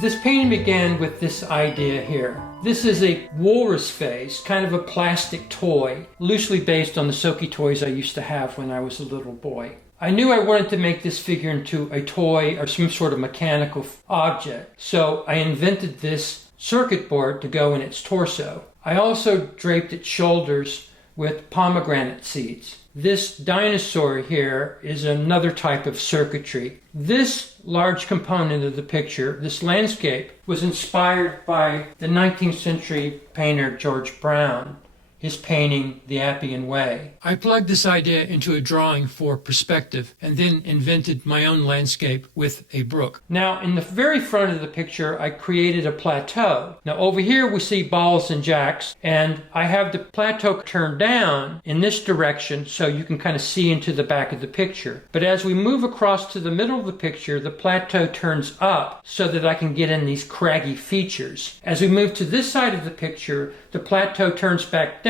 This painting began with this idea here. This is a walrus face, kind of a plastic toy, loosely based on the Soki toys I used to have when I was a little boy. I knew I wanted to make this figure into a toy or some sort of mechanical object, so I invented this circuit board to go in its torso. I also draped its shoulders with pomegranate seeds. This dinosaur here is another type of circuitry. This large component of the picture, this landscape, was inspired by the 19th century painter George Brown, his painting The Appian Way. I plugged this idea into a drawing for perspective and then invented my own landscape with a brook. Now, in the very front of the picture, I created a plateau. Now, over here we see balls and jacks, and I have the plateau turned down in this direction so you can kind of see into the back of the picture. But as we move across to the middle of the picture, the plateau turns up so that I can get in these craggy features. As we move to this side of the picture, the plateau turns back down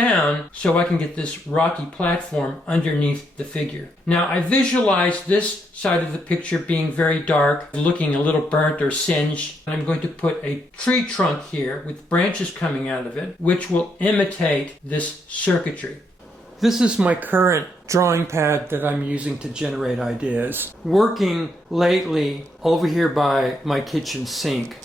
so I can get this rocky platform underneath the figure. Now I visualize this side of the picture being very dark, looking a little burnt or singed. I'm going to put a tree trunk here with branches coming out of it, which will imitate this circuitry. This is my current drawing pad that I'm using to generate ideas. Working lately over here by my kitchen sink.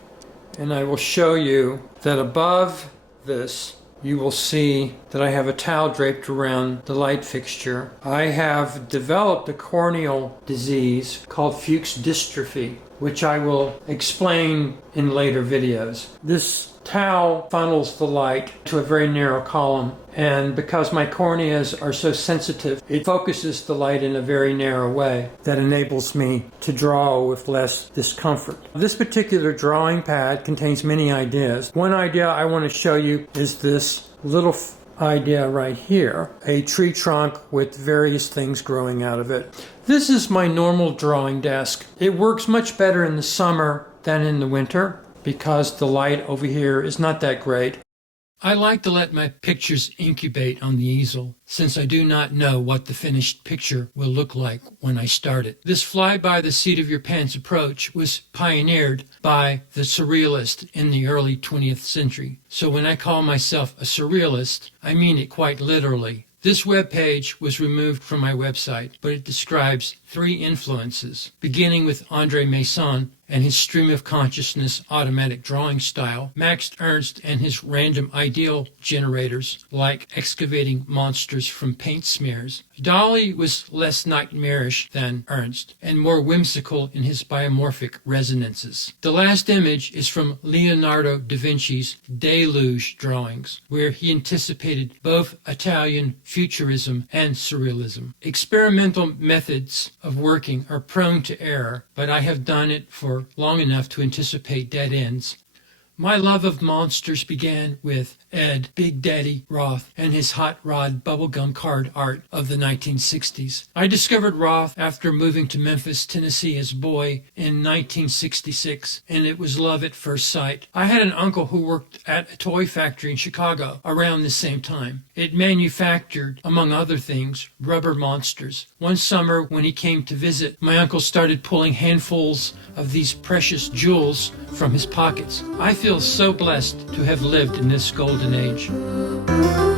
And I will show you that above this, you will see that I have a towel draped around the light fixture. I have developed a corneal disease called Fuchs Dystrophy, which I will explain in later videos. This towel funnels the light to a very narrow column, and because my corneas are so sensitive, it focuses the light in a very narrow way that enables me to draw with less discomfort. This particular drawing pad contains many ideas. One idea I want to show you is this little idea right here, a tree trunk with various things growing out of it. This is my normal drawing desk. It works much better in the summer than in the winter, because the light over here is not that great. I like to let my pictures incubate on the easel, since I do not know what the finished picture will look like when I start it. This fly-by-the-seat-of-your-pants approach was pioneered by the Surrealist in the early 20th century. So when I call myself a Surrealist, I mean it quite literally. This web page was removed from my website, but it describes 3 influences, beginning with Andre Masson and his stream of consciousness automatic drawing style, Max Ernst and his random ideal generators, like excavating monsters from paint smears. Dali was less nightmarish than Ernst, and more whimsical in his biomorphic resonances. The last image is from Leonardo da Vinci's Deluge drawings, where he anticipated both Italian futurism and surrealism. Experimental methods of working are prone to error, but I have done it for long enough to anticipate dead ends. My love of monsters began with Ed Big Daddy Roth and his hot rod bubblegum card art of the 1960s. I discovered Roth after moving to Memphis, Tennessee as a boy in 1966, and it was love at first sight. I had an uncle who worked at a toy factory in Chicago around the same time. It manufactured, among other things, rubber monsters. One summer when he came to visit, my uncle started pulling handfuls of these precious jewels from his pockets. I feel so blessed to have lived in this golden age.